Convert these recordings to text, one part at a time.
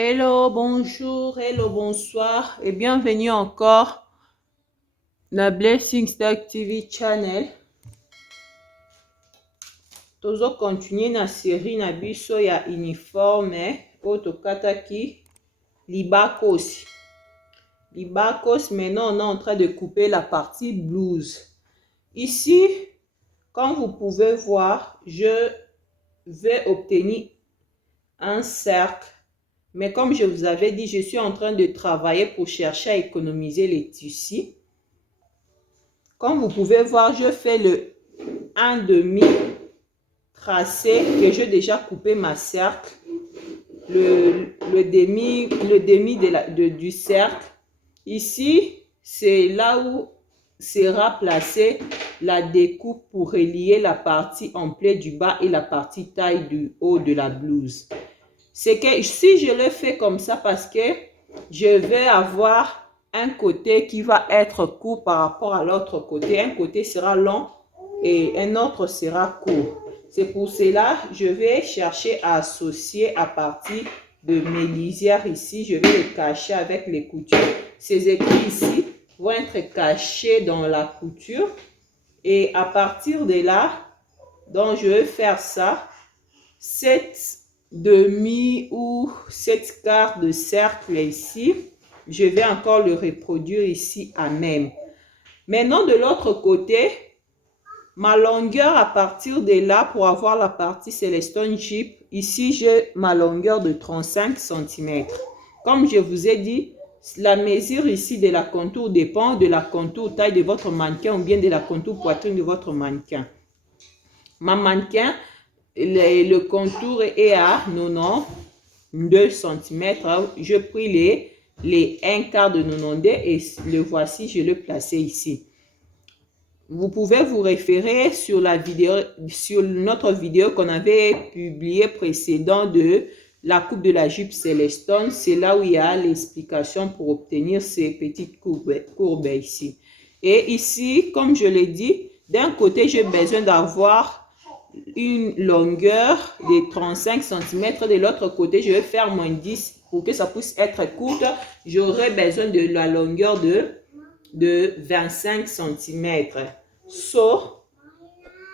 Hello, bonjour, hello, bonsoir et bienvenue encore na Blessing Star TV channel. Tozo continuer na série na biso ya uniforme oyo tokataki libakos. Libakos, maintenant on est en train de couper la partie blouse. Ici, comme vous pouvez voir, je vais obtenir un cercle. Mais comme je vous avais dit, je suis en train de travailler pour chercher à économiser les tissus. Comme vous pouvez voir, je fais le 1/2 tracé que j'ai déjà coupé ma cercle. Le demi du cercle. Ici, c'est là où sera placée la découpe pour relier la partie emplée du bas et la partie taille du haut de la blouse. C'est que si je le fais comme ça parce que je vais avoir un côté qui va être court par rapport à l'autre côté. Un côté sera long et un autre sera court. C'est pour cela que je vais chercher à associer à partir de mes lisières ici. Je vais les cacher avec les coutures. Ces écrits ici vont être cachés dans la couture. Et à partir de là, donc je vais faire ça. 7/2 ou 7/4 de cercle ici. Je vais encore le reproduire ici à même. Maintenant, de l'autre côté, ma longueur à partir de là, pour avoir la partie Celestone Jeep, ici j'ai ma longueur de 35 cm. Comme je vous ai dit, la mesure ici de la contour dépend de la contour taille de votre mannequin ou bien de la contour poitrine de votre mannequin. Ma mannequin, le contour est à 92 cm. Je pris les 1/4 de 92 et le voici, je le placé ici. Vous pouvez vous référer sur la vidéo, sur notre vidéo qu'on avait publiée précédente de la coupe de la jupe Celestone. C'est là où il y a l'explication pour obtenir ces petites courbes ici. Et ici, comme je l'ai dit, d'un côté, j'ai besoin d'avoir une longueur de 35 cm. De l'autre côté, je vais faire moins 10 pour que ça puisse être courte. J'aurai besoin de la longueur de 25 cm.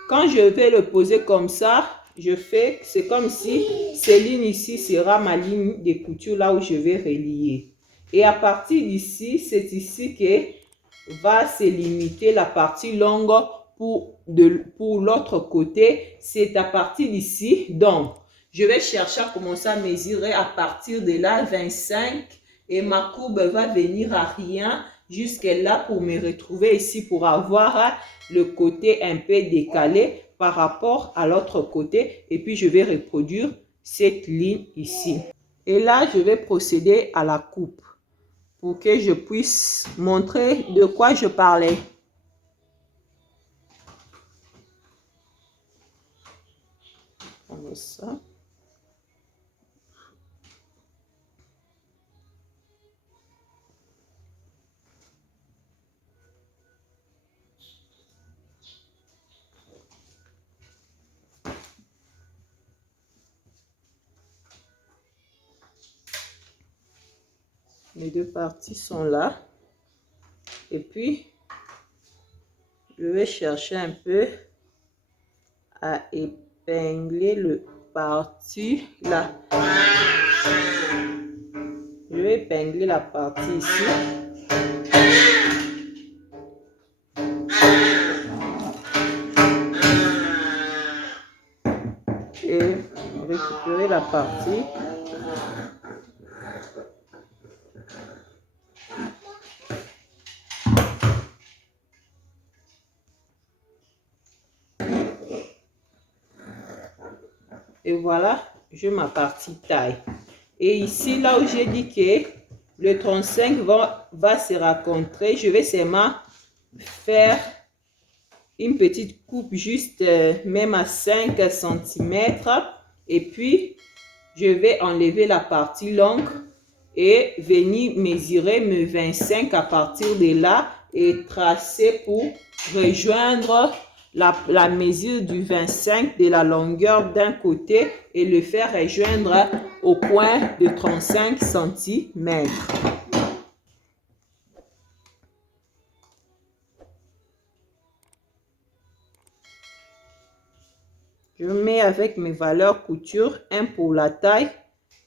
Quand je vais le poser comme ça, c'est comme si ces lignes ici sera ma ligne de couture là où je vais relier. Et à partir d'ici, c'est ici que va se limiter la partie longue pour l'autre côté. C'est à partir d'ici. Donc, je vais chercher à commencer à mesurer à partir de là 25 et ma courbe va venir à rien jusqu'à là pour me retrouver ici pour avoir le côté un peu décalé par rapport à l'autre côté. Et puis, je vais reproduire cette ligne ici. Et là, je vais procéder à la coupe pour que je puisse montrer de quoi je parlais. Comme ça. Les deux parties sont là. Et puis, je vais chercher un peu à épingler le parti là. Je vais épingler la partie ici. Et récupérer la partie. Et voilà, j'ai ma partie taille. Et ici, là où j'ai dit que le 35 va se rencontrer, je vais seulement faire une petite coupe juste même à 5 cm. Et puis, je vais enlever la partie longue et venir mesurer mes 25 à partir de là et tracer pour rejoindre la mesure du 25 de la longueur d'un côté et le faire rejoindre au coin de 35 cm. Je mets avec mes valeurs couture, un pour la taille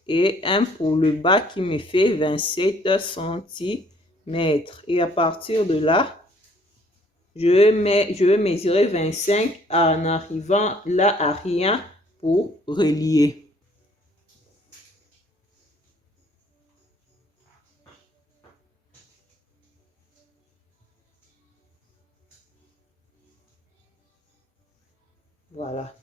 et un pour le bas qui me fait 27 cm. Et à partir de là, je vais mesurer 25 en arrivant là à rien pour relier. Voilà.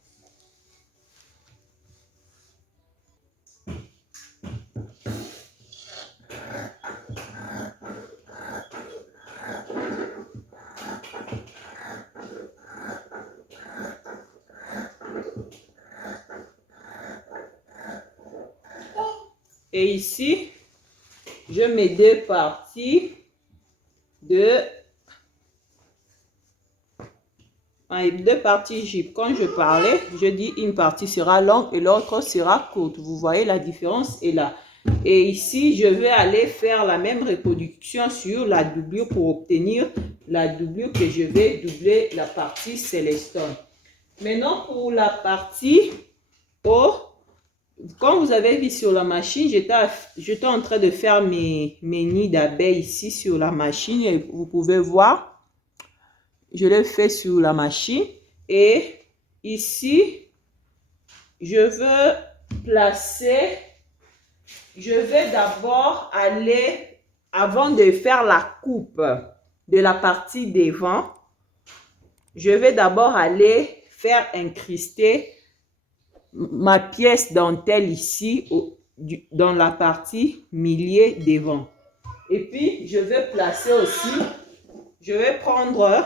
Et ici, je mets deux parties jupe. Quand je parlais, je dis une partie sera longue et l'autre sera courte. Vous voyez, la différence est là. Et ici, je vais aller faire la même reproduction sur la doublure pour obtenir la doublure que je vais doubler la partie Célestone. Maintenant, pour la partie haut, comme vous avez vu sur la machine, j'étais en train de faire mes nids d'abeilles ici sur la machine. Et vous pouvez voir, je l'ai fait sur la machine. Et ici, je vais d'abord aller, avant de faire la coupe de la partie devant, je vais d'abord aller faire incruster ma pièce dentelle ici dans la partie milieu devant. Et puis, je vais placer aussi, je vais prendre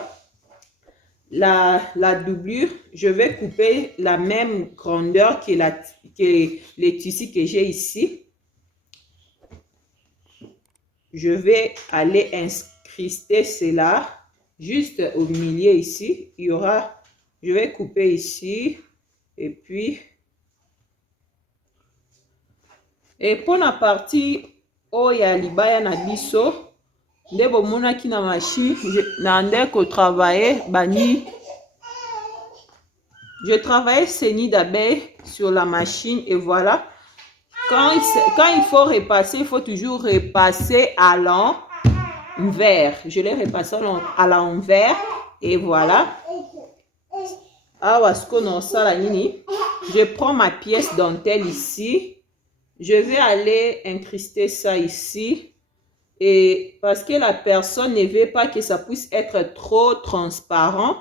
la doublure, je vais couper la même grandeur que les tissus que j'ai ici. Je vais aller incruster cela juste au milieu ici. Il y aura, je vais couper ici et puis et pour la partie oya libaya na biso nde bomonaki na machine na ndeko travailler bani. Je travaille ces nids d'abeilles sur la machine et voilà. Quand il faut repasser, il faut toujours repasser à l'envers. Je l'ai repassé à l'envers et voilà. Je prends ma pièce dentelle ici. Je vais aller incruster ça ici. Et parce que la personne ne veut pas que ça puisse être trop transparent,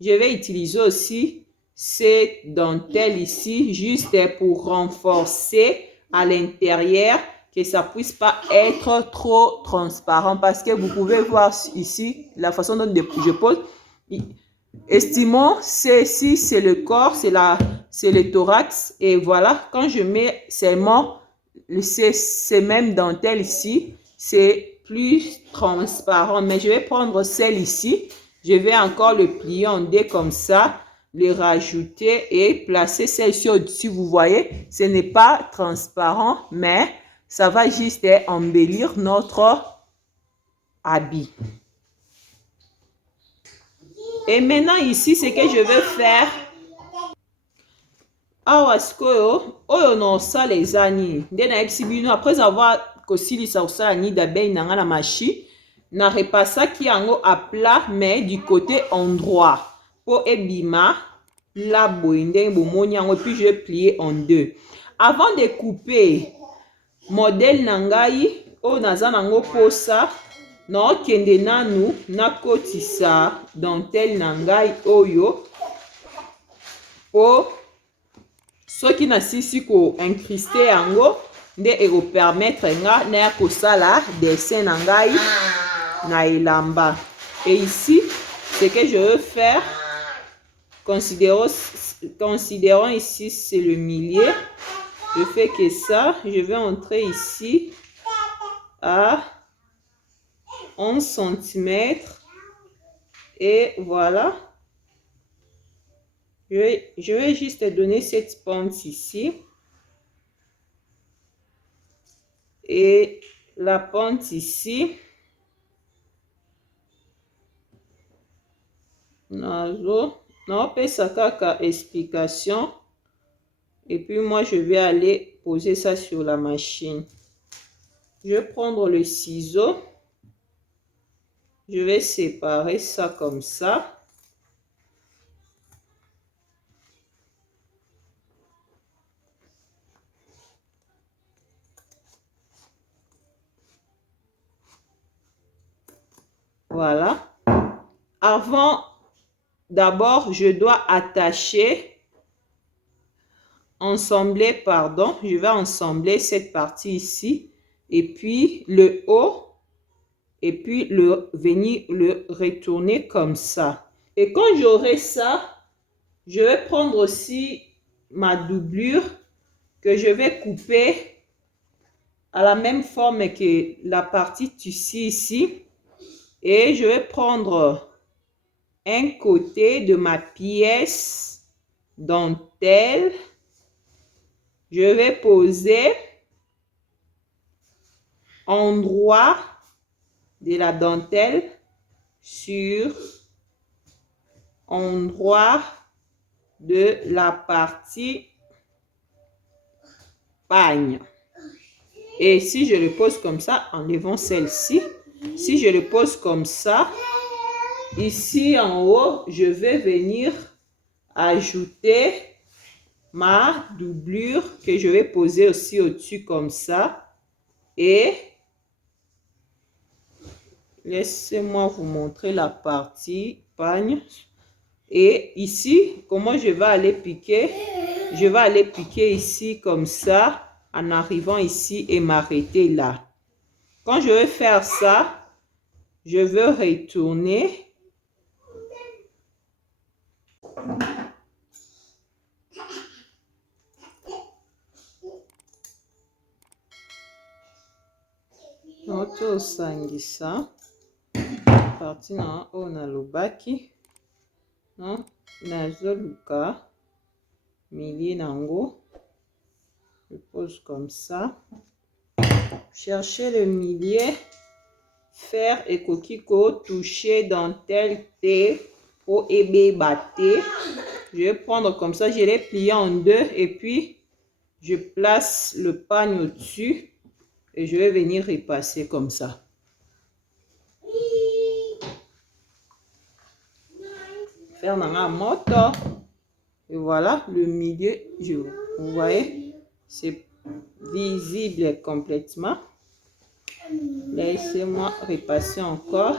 je vais utiliser aussi cette dentelle ici, juste pour renforcer à l'intérieur, que ça ne puisse pas être trop transparent. Parce que vous pouvez voir ici, la façon dont je pose. Estimons, si c'est le corps, c'est le thorax. Et voilà, quand je mets seulement ces mêmes dentelles ici, c'est plus transparent. Mais je vais prendre celle ici. Je vais encore le plier en deux comme ça, le rajouter et placer celle-ci au-dessus. Vous voyez, ce n'est pas transparent, mais ça va juste embellir notre habit. Et maintenant ici, ce que je vais faire, après avoir kosilisa osala nid d'abeille na nga na machine, na repassaki yango à plat mais du côté endroit pour ebima la boye ndenge bomoni yango, et puis je vais plier en deux. Avant de couper modèle na ngai oyo naza nango posa, naokende nanu nakotisa dentelle na ngai oyo po soki nasisi ko incruster yango nde ekopermettre nga na kosala dessin na ngai na elamba. Et ici, ce que je veux faire, considérons ici c'est le milieu, je fais que ça, je vais entrer ici à 11 cm et voilà. Je vais juste donner cette pente ici. Et la pente ici. Non, ça kaka explication. Et puis moi, je vais aller poser ça sur la machine. Je vais prendre le ciseau. Je vais séparer ça comme ça. Voilà. D'abord, je dois attacher, je vais ensembler cette partie ici, et puis le haut, et puis venir le retourner comme ça. Et quand j'aurai ça, je vais prendre aussi ma doublure que je vais couper à la même forme que la partie tissu ici. Et je vais prendre un côté de ma pièce dentelle. Je vais poser endroit de la dentelle sur endroit de la partie pagne. Et si je le pose comme ça, enlevons celle-ci. Si je le pose comme ça, ici en haut, je vais venir ajouter ma doublure que je vais poser aussi au-dessus comme ça. Et laissez-moi vous montrer la partie pagne. Et ici, comment je vais aller piquer? Je vais aller piquer ici comme ça, en arrivant ici et m'arrêter là. Quand je vais faire ça, je vais retourner. Otosangisa parti na oyo nalobaki nazoluka milieu nango. Je pose comme ça. Cherchez le milieu. Faire ekoki ko toucher dentelle te pour battre. Je vais prendre comme ça, je l'ai plié en deux et puis je place le pagne au-dessus et je vais venir repasser comme ça. Faire dans la moto. Et voilà, le milieu, vous voyez, c'est visible complètement. Laissez-moi repasser encore.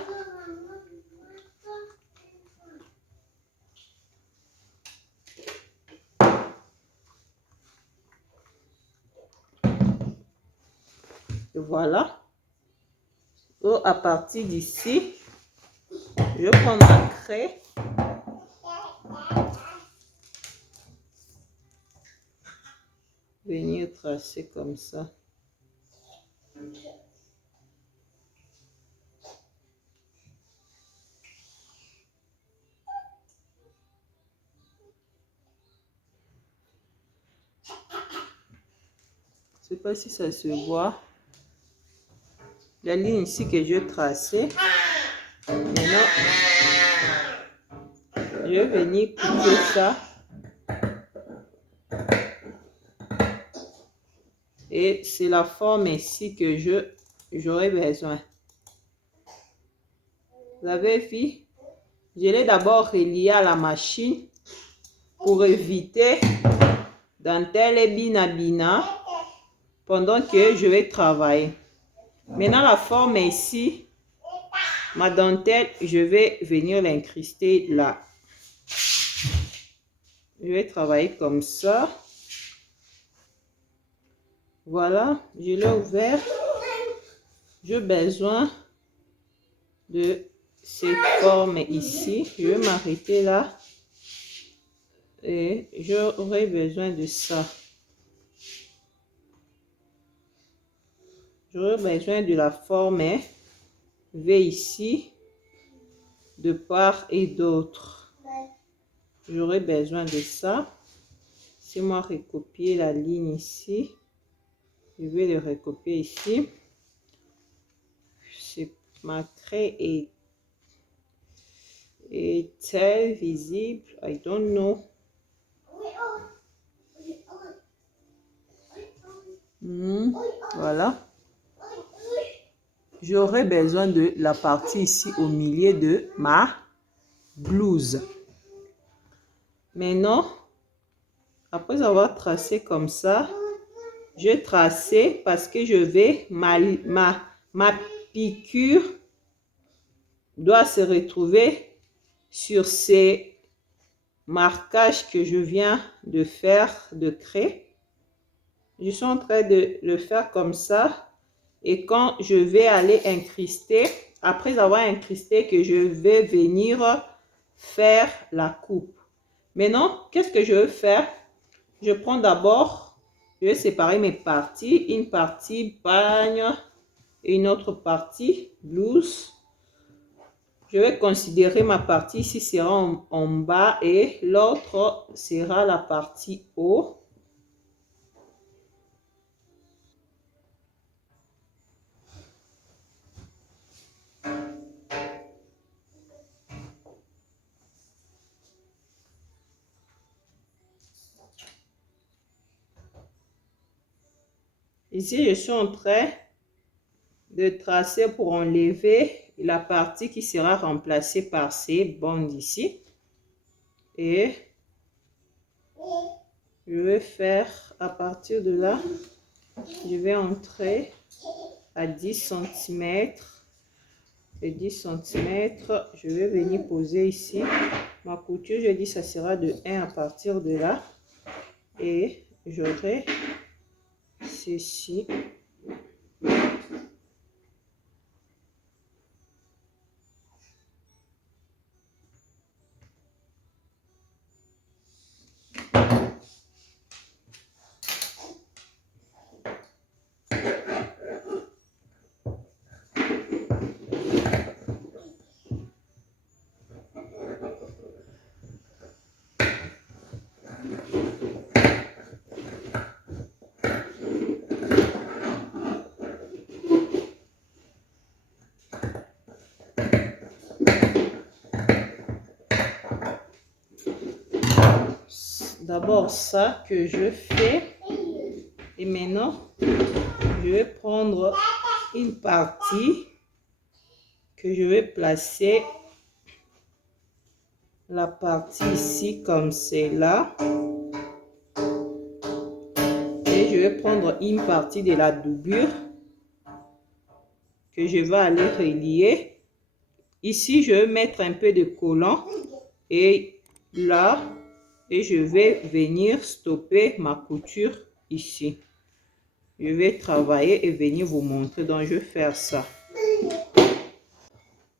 Et voilà. Donc, à partir d'ici, je vais prendre la craie. Venir tracer comme ça. Je ne sais pas si ça se voit. La ligne ici que je tracer. Maintenant, je vais venir couper ça. Et c'est la forme ici que j'aurai besoin. Vous avez vu? Je l'ai d'abord relié à la machine pour éviter dentelle et bina pendant que je vais travailler. Maintenant, la forme ici, ma dentelle, je vais venir l'incruster là. Je vais travailler comme ça. Voilà, je l'ai ouvert. J'ai besoin de cette forme ici. Je vais m'arrêter là. Et j'aurai besoin de ça. J'aurai besoin de la forme V ici, de part et d'autre. J'aurai besoin de ça. C'est moi recopier la ligne ici. Je vais le recopier ici. Ma craie est-elle visible? I don't know. Voilà. J'aurai besoin de la partie ici au milieu de ma blouse. Maintenant, après avoir tracé comme ça, je trace parce que je vais, ma piqûre doit se retrouver sur ces marquages que je viens de faire, de créer. Je suis en train de le faire comme ça. Et quand je vais aller incruster, après avoir incrusté, que je vais venir faire la coupe. Maintenant, qu'est-ce que je veux faire? Je prends d'abord, je vais séparer mes parties. Une partie pagne et une autre partie blouse. Je vais considérer ma partie ici sera en bas et l'autre sera la partie haut. Ici, je suis en train de tracer pour enlever la partie qui sera remplacée par ces bandes ici. Et je vais faire à partir de là, je vais entrer à 10 cm. Et 10 cm, je vais venir poser ici. Ma couture, je dis ça sera de 1 à partir de là. Et j'aurai ceci. D'abord ça que je fais et maintenant je vais prendre une partie que je vais placer la partie ici comme c'est là et je vais prendre une partie de la doublure que je vais aller relier. Ici je vais mettre un peu de collant et là et je vais venir stopper ma couture ici. Je vais travailler et venir vous montrer. Donc je vais faire ça.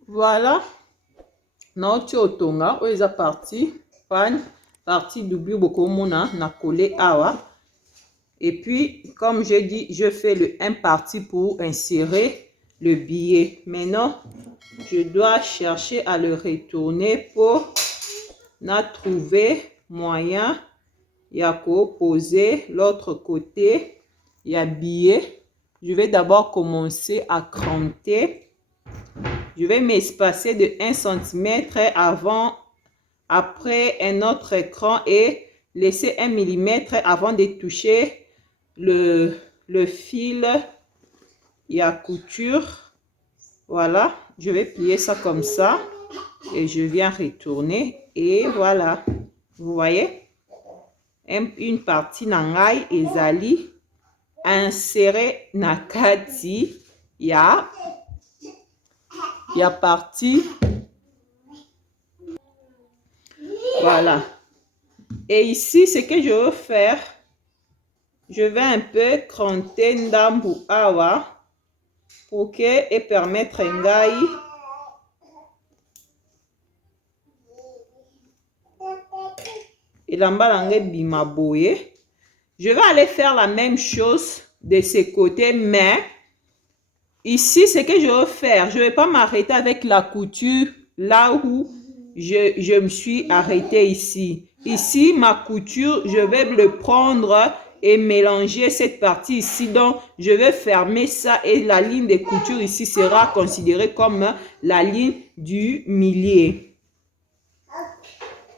Voilà. Notre otonga oza partie pan partie double beaucoup mona na collé awa. Et puis comme j'ai dit, je fais le 1 partie pour insérer le billet. Maintenant je dois chercher à le retourner pour na trouver moyen il y a poser l'autre côté il y a billet. Je vais d'abord commencer à cranter. Je vais m'espacer de 1 cm avant après un autre écran et laisser 1 mm avant de toucher le fil il y a couture. Voilà, je vais plier ça comme ça et je viens retourner et voilà, vous voyez une partie nangai ezali inséré na kati ya partie. Voilà, et ici ce que je veux faire, je vais un peu cranter ndambu awa pour que et permettre ngai je vais aller faire la même chose de ce côté, mais ici, ce que je veux faire, je ne vais pas m'arrêter avec la couture là où je me suis arrêtée ici. Ici, ma couture, je vais le prendre et mélanger cette partie ici. Donc, je vais fermer ça et la ligne de couture ici sera considérée comme la ligne du milieu.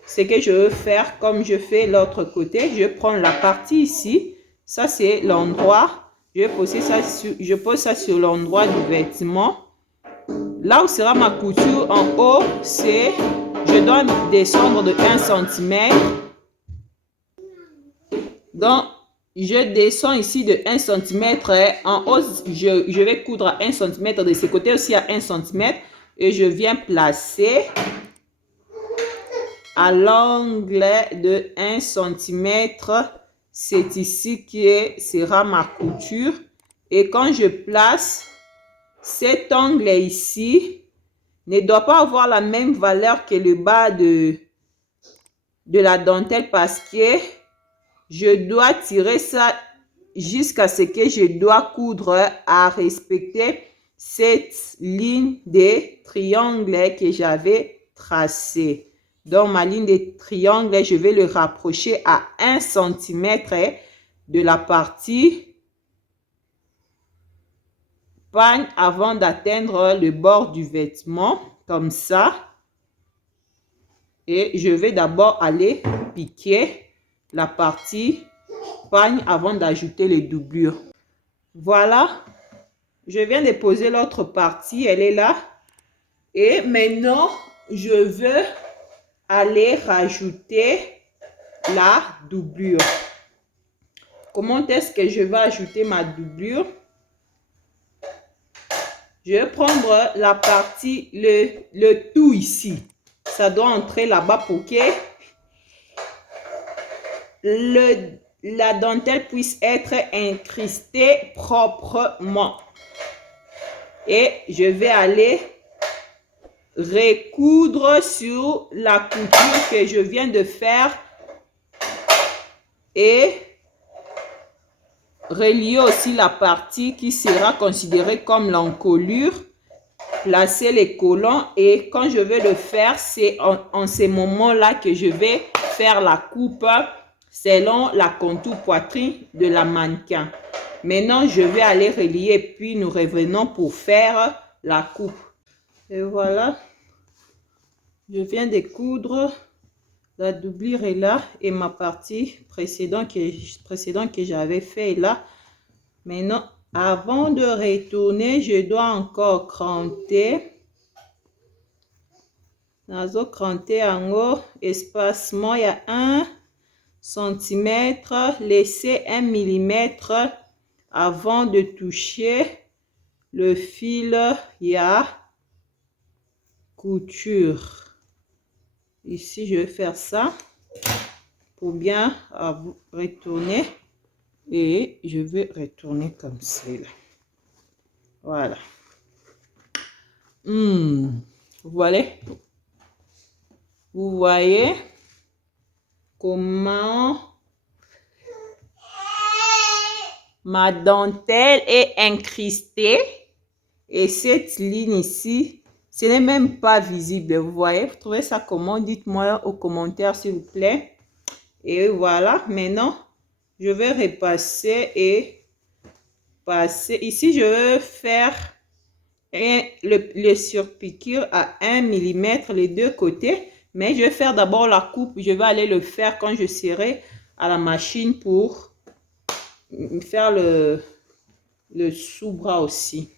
Ce que je veux faire, comme je fais l'autre côté, je prends la partie ici. Ça, c'est l'endroit. Je pose ça sur l'endroit du vêtement. Là où sera ma couture en haut, c'est... Je dois descendre de 1 cm. Donc, je descends ici de 1 cm. En haut, je vais coudre à 1 cm. De ce côté aussi à 1 cm. Et je viens placer à l'angle de 1 cm. C'est ici qui sera ma couture. Et quand je place cet angle ici, ne doit pas avoir la même valeur que le bas de la dentelle parce que je dois tirer ça jusqu'à ce que je dois coudre à respecter cette ligne de triangle que j'avais tracée. Donc, ma ligne de triangle, je vais le rapprocher à 1 cm de la partie pagne avant d'atteindre le bord du vêtement, comme ça. Et je vais d'abord aller piquer la partie pagne avant d'ajouter les doublures. Voilà, je viens de poser l'autre partie, elle est là. Et maintenant, je veux aller rajouter la doublure. Comment est-ce que je vais ajouter ma doublure? Je vais prendre la partie, le tout ici. Ça doit entrer là-bas pour que la dentelle puisse être incrustée proprement. Et je vais aller recoudre sur la couture que je viens de faire et relier aussi la partie qui sera considérée comme l'encolure. Placer les collants et quand je vais le faire, c'est en ces moments-là que je vais faire la coupe selon la contour poitrine de la mannequin. Maintenant, je vais aller relier puis nous revenons pour faire la coupe. Et voilà, je viens de coudre, la doublure est là et ma partie précédente que j'avais fait est là. Maintenant, avant de retourner, je dois encore cranter. Nazo cranter en haut, espacement, il y a 1 cm, laissez 1 mm avant de toucher le fil, il y a couture. Ici, je vais faire ça pour bien retourner. Et je vais retourner comme cela. Voilà. Voilà. Vous voyez comment ma dentelle est incrustée. Et cette ligne ici, ce n'est même pas visible. Vous voyez, vous trouvez ça comment? Dites-moi aux commentaires s'il vous plaît. Et voilà, maintenant, je vais repasser et passer. Ici, je vais faire le surpiqûre à 1 mm les deux côtés. Mais je vais faire d'abord la coupe. Je vais aller le faire quand je serai à la machine pour faire le sous-bras aussi.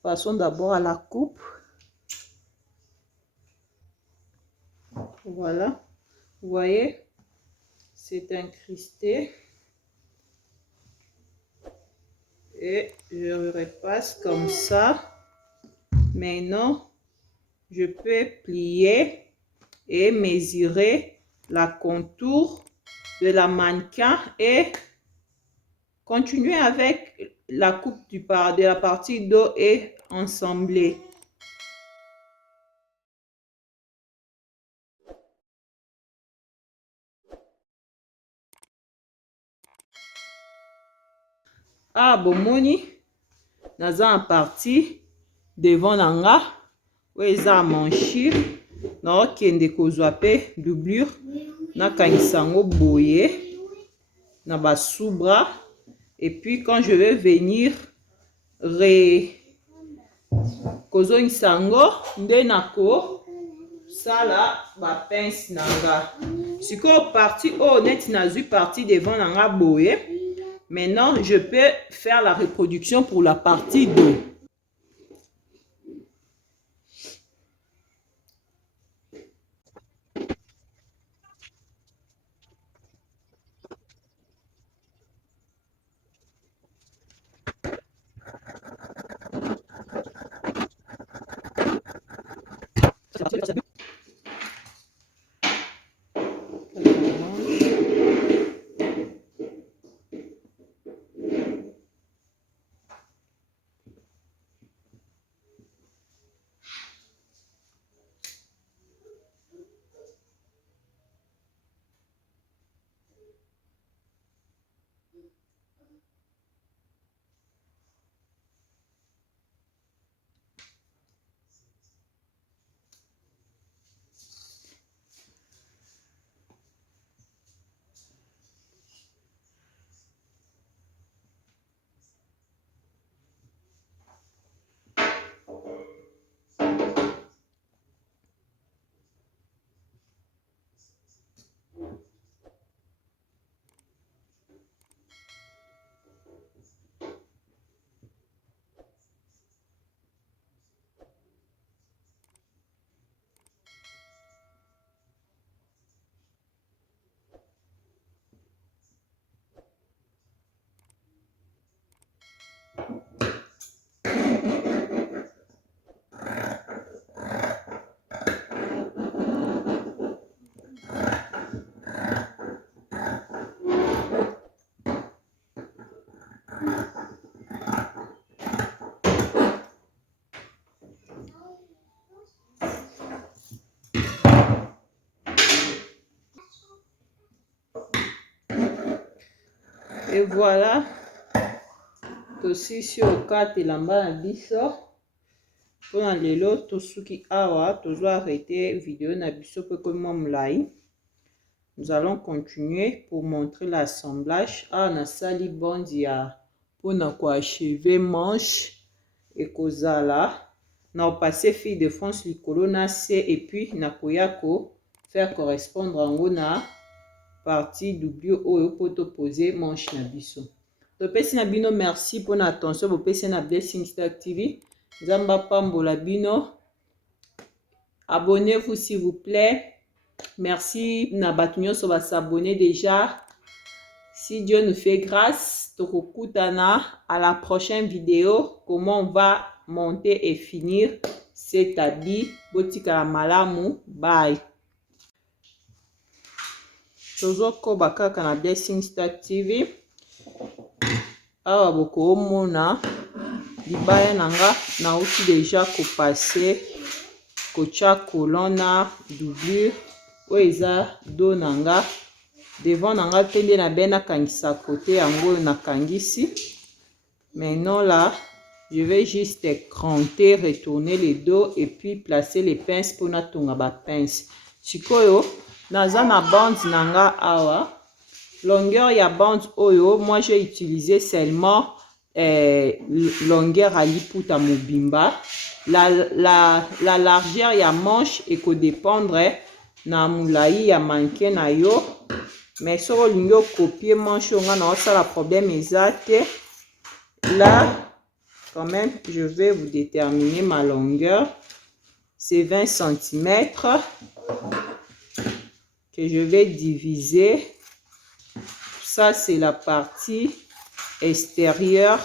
Passons d'abord à la coupe. Voilà. Vous voyez? C'est incrusté. Et je repasse comme ça. Maintenant, je peux plier et mesurer la contour de la mannequin et continuer avec la coupe de la partie dos et ensembler. Ah, bomoni, naza en partie devant nanga, où ils ont manché. naokende kozwa pe doublure nakangisa yango boye na basubra. Et puis quand je vais venir kozongisa yango nde nako sala ba pince nanga. Sikoyo partie oyo neti nazwi partie devant nanga boye. Maintenant je peux faire la reproduction pour la partie 2. Et voilà, tosisi okatela elamba na biso mpona lelo tosuki awa tozwa arrêter vidéo na biso pe comme molai. Nous allons continuer pour montrer l'assemblage. Ah, nasali bondi ya mpona koachever manche ekozala na opase fille de France likolo na se et puis nakoya ko faire correspondre yango na partie double oyo po toposer manche na biso. Topesi na bino merci mpona attention bopesi na Blessing Star TV. Nzamba pambola bino. Abonnez-vous s'il vous plaît. Merci na bato nyonso ba s'abonner déjà. Si Dieu nous fait grâce, tokokutana à la prochaine vidéo. Comment on va monter et finir cet habit. Botika malamu. Bye. Tozoko bakaka na Blessing Star TV. Awa boko omona libaya nanga nauti déjà kopase kocha kolona doublure oyo eza do nanga devant nanga te nde na be nakangisa kote yango nakangisi. Maintenant là je vais juste cranter, retourner les dos et puis placer les pinces pour natonga ba pince. Sikoyo naza na bande nanga awa longueur ya bande oyo moi j'ai utilisé seulement longueur à liputa mobimba. La largeur ya manche eko dépendre na mulai ya manke na yo, mais soko lingi copier manche nga na osala problème exact. Là quand même je vais vous déterminer ma longueur, c'est 20 cm que je vais diviser. Ça c'est la partie extérieure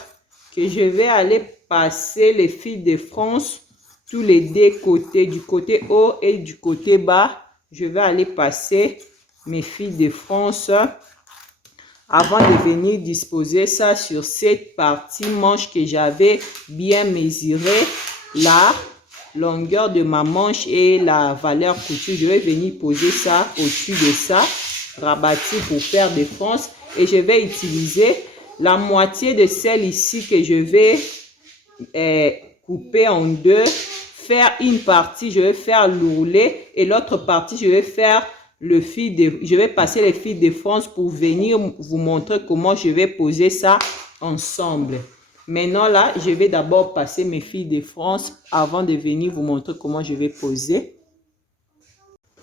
que je vais aller passer les fils de France tous les deux côtés, du côté haut et du côté bas. Je vais aller passer mes fils de France avant de venir disposer ça sur cette partie manche que j'avais bien mesuré, la longueur de ma manche et la valeur couture. Je vais venir poser ça au-dessus de ça, rabattre pour faire des franges, et je vais utiliser la moitié de celle ici que je vais couper en deux, faire une partie, je vais faire l'ourlet et l'autre partie, je vais faire le fil de, je vais passer les fils de France pour venir vous montrer comment je vais poser ça ensemble. Maintenant là, je vais d'abord passer mes fils de France avant de venir vous montrer comment je vais poser.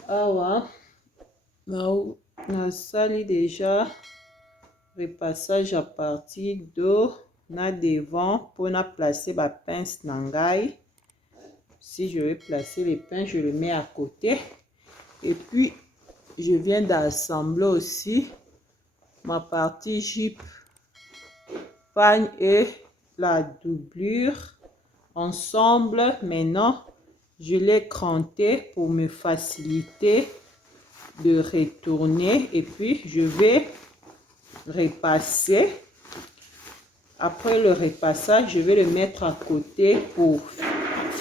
Awa, nasali déjà repassage à partir de na devant pour na placer ma pince nangai. Si je vais placer les pinces, je le mets à côté et puis je viens d'assembler aussi ma partie jupe, pagne et la doublure ensemble. Maintenant, je l'ai cranté pour me faciliter de retourner et puis je vais repasser. Après le repassage, je vais le mettre à côté pour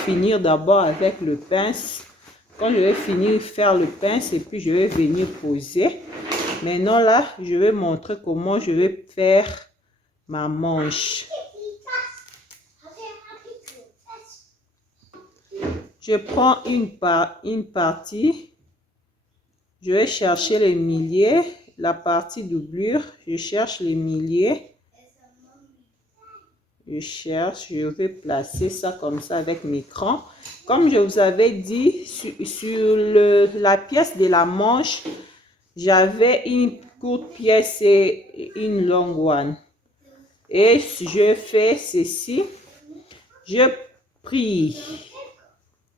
finir d'abord avec le pince. Quand je vais finir faire le pince et puis je vais venir poser. Maintenant là, je vais montrer comment je vais faire ma manche. Je prends une partie, je vais chercher les milliers, la partie doublure, je cherche les milliers. Je cherche, je vais placer ça comme ça avec mes crans. Comme je vous avais dit, sur la pièce de la manche, j'avais une courte pièce et une longue one. Et je fais ceci. Je pris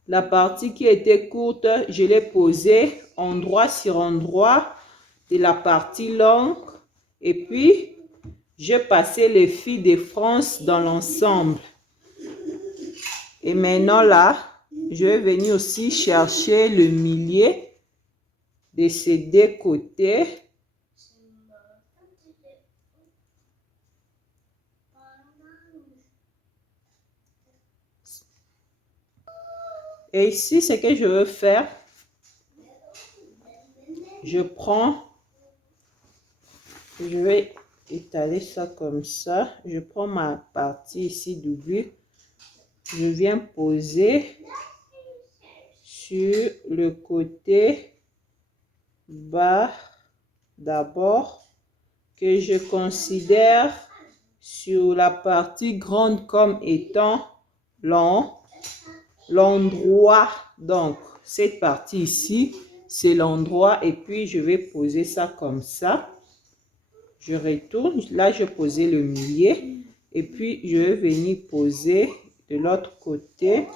la partie qui était courte, je l'ai posée endroit sur endroit de la partie longue. Et puis, je passais les fils de France dans l'ensemble. Et maintenant là, je vais venir aussi chercher le millier de ces deux côtés. Et ici, ce que je veux faire, je prends, je vais étaler ça comme ça. Je prends ma partie ici doublée. Je viens poser sur le côté bas d'abord que je considère sur la partie grande comme étant l'endroit. Donc, cette partie ici, c'est l'endroit et puis je vais poser ça comme ça. Je retourne, là je posais le millier et puis je vais venir poser de l'autre côté.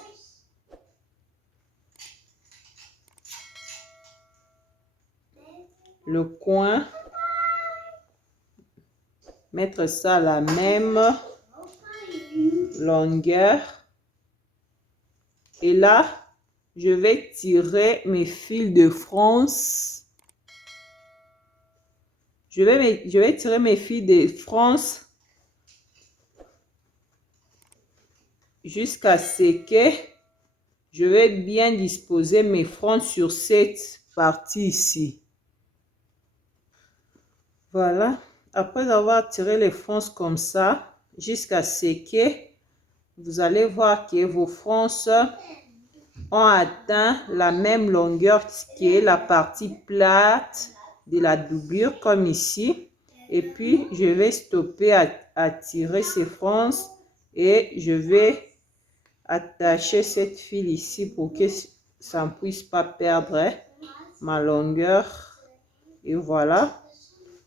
Le coin, mettre ça à la même longueur. Et là, je vais tirer mes fils de France. Je vais tirer mes fils de France jusqu'à ce que je vais bien disposer mes franges sur cette partie ici. Voilà. Après avoir tiré les franges comme ça, jusqu'à ce que vous allez voir que vos franges ont atteint la même longueur que la partie plate de la doublure comme ici. Et puis je vais stopper à tirer ces franges et je vais attacher cette fil ici pour que ça ne puisse pas perdre ma longueur. Et voilà.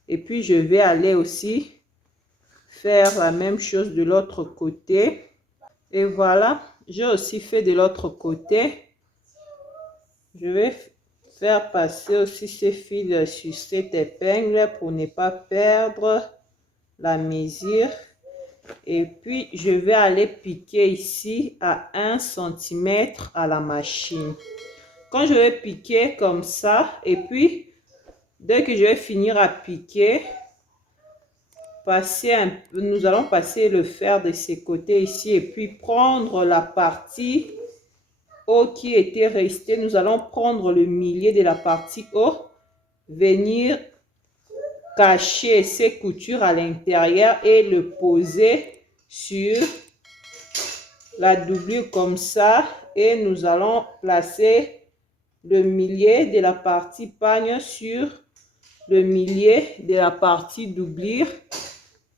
Et puis je vais aller aussi faire la même chose de l'autre côté. Et voilà, j'ai aussi fait de l'autre côté. Je vais faire passer aussi ces fils sur cette épingle pour ne pas perdre la mesure. Et puis, je vais aller piquer ici à 1 cm à la machine. Quand je vais piquer comme ça, et puis, dès que je vais finir à piquer, passer un peu, nous allons passer le fer de ces côtés ici et puis prendre la partie haut qui était restée. Nous allons prendre le milieu de la partie haut, venir cacher ces coutures à l'intérieur et le poser sur la doublure comme ça et nous allons placer le milieu de la partie pagne sur le milieu de la partie doublure.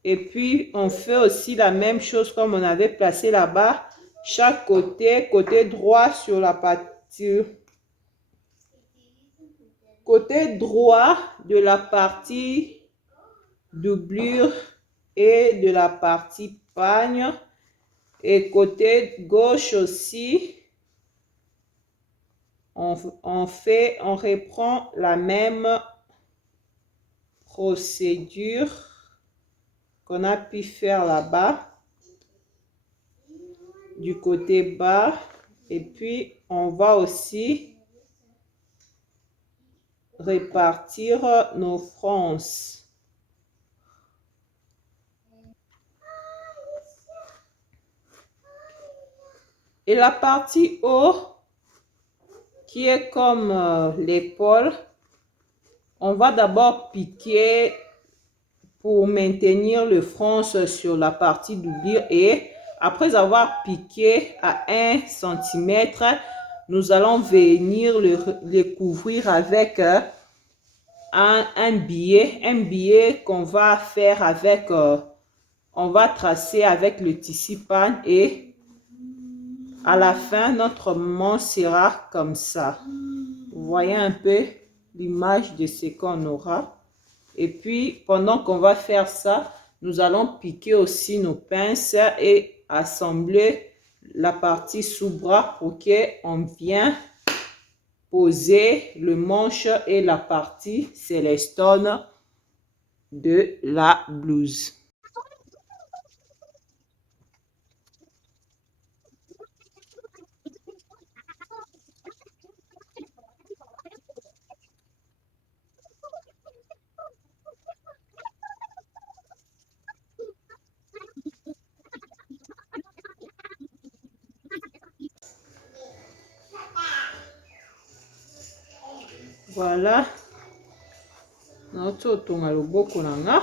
Et puis, on fait aussi la même chose comme on avait placé là-bas. Chaque côté, côté droit sur la partie... Côté droit de la partie doublure et de la partie pagne. Et côté gauche aussi, on reprend la même procédure qu'on a pu faire là-bas du côté bas. Et puis, on va aussi répartir nos franges. Et la partie haut, qui est comme l'épaule, on va d'abord piquer pour maintenir le frange sur la partie doublure et après avoir piqué à 1 cm, nous allons venir le couvrir avec un billet qu'on va faire avec, on va tracer avec le tissu pagne et à la fin, notre manche sera comme ça. Vous voyez un peu l'image de ce qu'on aura. Et puis, pendant qu'on va faire ça, nous allons piquer aussi nos pinces et assembler la partie sous-bras pour qu'on vienne poser le manche et la partie célestone de la blouse. Voilà. Notre tongaloboko nanga.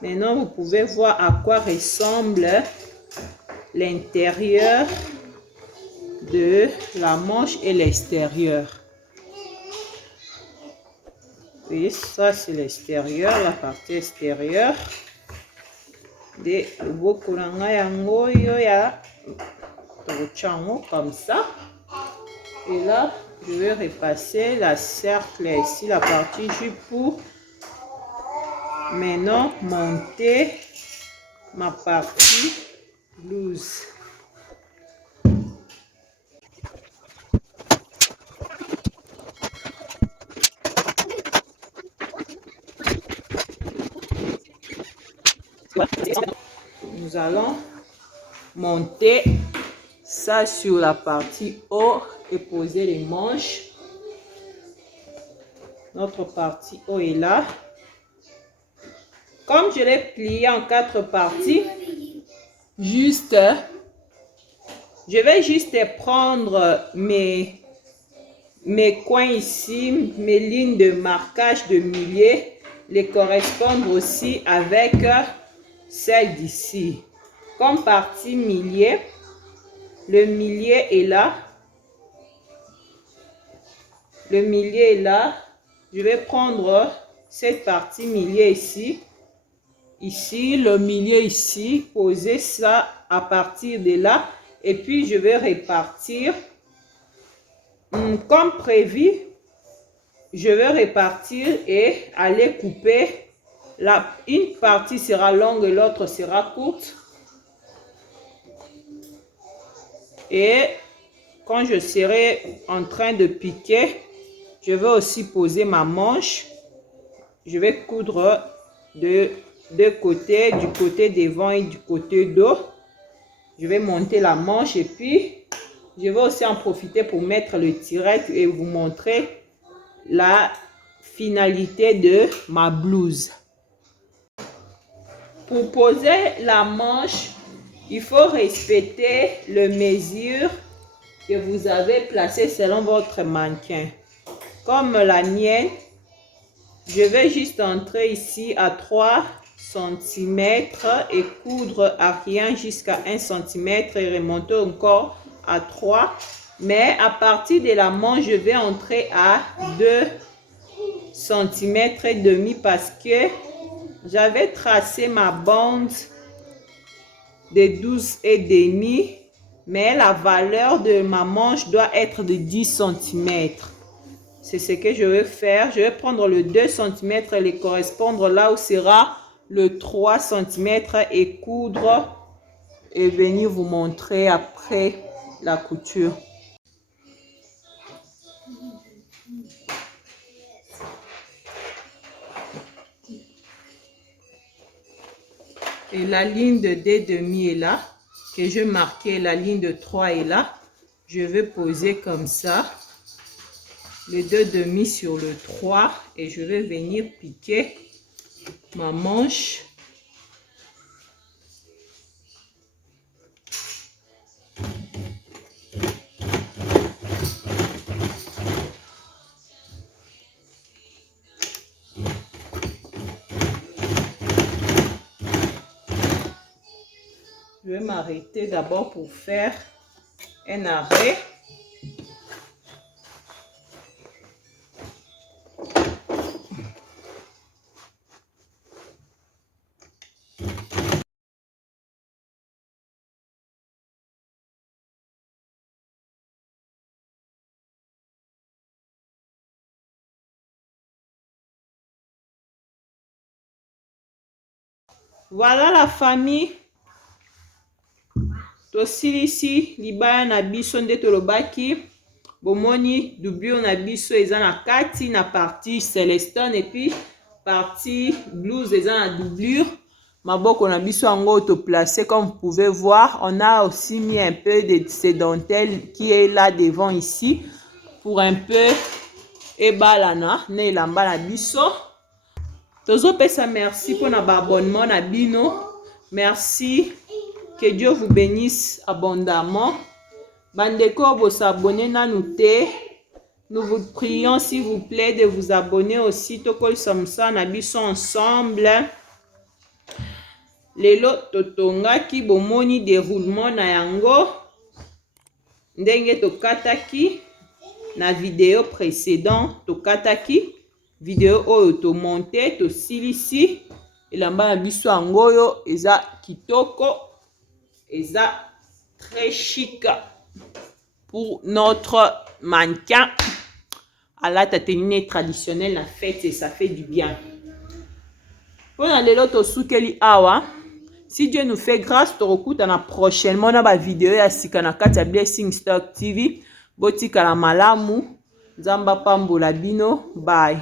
Maintenant, vous pouvez voir à quoi ressemble l'intérieur de la manche et l'extérieur. Oui, ça c'est l'extérieur, la partie extérieure de loboko nanga yango yo ya tochango comme ça. Et là, je vais repasser la cercle ici, la partie jupe pour maintenant monter ma partie blouse. Nous allons monter ça sur la partie haut et poser les manches. Notre partie haut est là. Comme je l'ai plié en 4 parties, je vais juste prendre mes coins ici, mes lignes de marquage de milieu, les correspondre aussi avec celle d'ici. Comme partie milieu, le milieu est là. Le milieu est là. Je vais prendre cette partie milieu ici. Ici, le milieu ici, poser ça à partir de là. Et puis, je vais répartir. Comme prévu, je vais répartir et aller couper. Une partie sera longue et l'autre sera courte. Et quand je serai en train de piquer, je vais aussi poser ma manche. Je vais coudre de deux côtés, du côté devant et du côté dos. Je vais monter la manche et puis je vais aussi en profiter pour mettre le tiret et vous montrer la finalité de ma blouse. Pour poser la manche, il faut respecter les mesures que vous avez placées selon votre mannequin. Comme la mienne, je vais juste entrer ici à 3 cm et coudre à rien jusqu'à 1 cm et remonter encore à 3. Mais à partir de la manche, je vais entrer à 2 cm et demi parce que j'avais tracé ma bande de 12 et demi, mais la valeur de ma manche doit être de 10 cm. C'est ce que je vais faire. Je vais prendre le 2 cm et les correspondre là où sera le 3 cm et coudre et venir vous montrer après la couture. Et la ligne de 2,5 est là, que je marquais, la ligne de 3 est là. Je vais poser comme ça, le 2,5 sur le 3 et je vais venir piquer ma manche. Je vais m'arrêter d'abord pour faire un arrêt. Voilà la famille. Tosilisi libaya na biso nde tolobaki bomoni doublure na biso eza na kati na partie Celestone et puis partie blouse eza na doublure. Maboko na biso yango to placé comme vous pouvez voir. On a aussi mis un peu de ces dentelles qui est là devant ici pour un peu ebalana na elamba na biso. Tozo pesa merci pour na abonnement na bino. Merci. Que Dieu vous bénisse abondamment. Bandeko, vous abonnez na nous te. Nous vous prions s'il vous plaît de vous abonner aussi. Tokol samsa na biso ensemble. Lelo totonga ki bomoni déroulement na yango. Ndenge tokataki na vidéo précédent tokataki. Vidéo oyo to monté to silisi. Elamba na biso yango yo eza kitoko. Et ça, très chic pour notre mannequin à la tenue traditionnelle, la fête, et ça fait du bien. Pour les autres soukeli awa, si Dieu nous fait grâce, tu recoutes prochainement dans ma vidéo à Sikanakata Blessing Stock TV. Botika la malamu, Zamba Pambo Labino, bye.